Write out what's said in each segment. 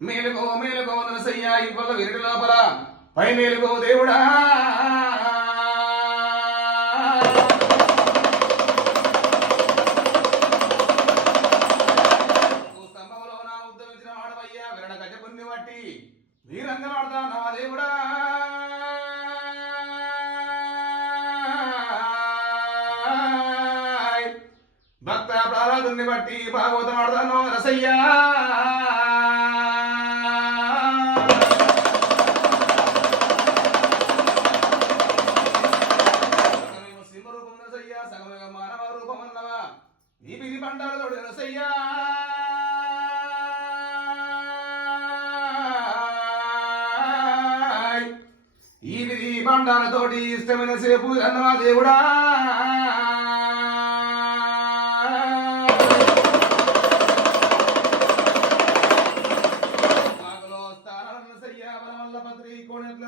మేలుకో మేలుకో నరసయ్య ఇవ్వల విరటి లోపల పై మేలుకో దేవుడా స్తంభంలో నా ఉద్ధరించిన వాడవయ్యా విరడ గజపుణ్ణి బట్టి వీరంగం ఆడతా నా దేవుడా భక్త ప్రారాధుని బట్టి భాగవతం ఆడతాను రసయ్యా సింహరూపం రసయ్యా సగమే మానవ రూపం అన్నవా ఈ బిగి పండాలతోడు రసయ్యా ఈ బిగి పండాలతోటి ఇష్టమైన సేపు అన్నవా దేవుడా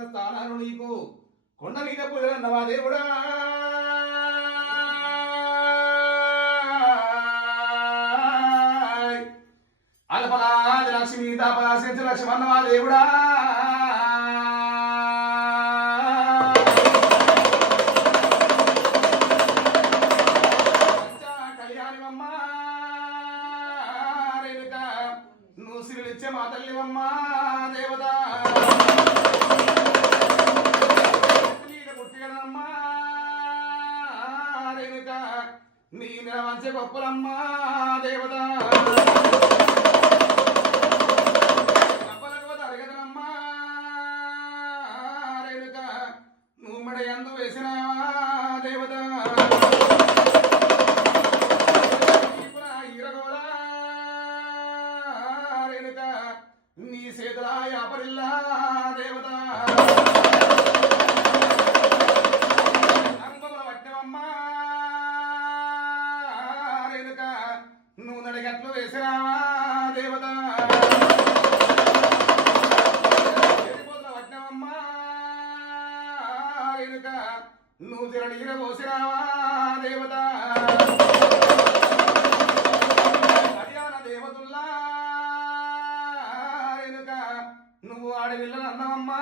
స్థానాలు నీకు కొండ మీద పూజలన్నవా దేవుడా అల్పరాజ లక్ష్మి తాపరాశించ లక్ష్మి అన్నవా దేవుడా కళ్యాణివమ్మ రేణుక నువ్వు సిరిలిచ్చే మా తల్లివమ్మ దేవత నీ నిలవంచే గొప్పలమ్మా దేవత గొప్పలకు అరగదనమ్మా రేణుక నువ్వు మడ ఎందు వేసినావా దేవత ఈరగోలా రేణుక నీ చేతుల యాపరిల్లా దేవత నువ్వు నడిగట్లు వేసినావా దేవత వడ్డమమ్మా రేణుక నువ్వు తిరడిగిర పోసినావా దేవత హరియాణ దేవతుల్లా రేణుక నువ్వు ఆడవిల్లలు అన్నవమ్మా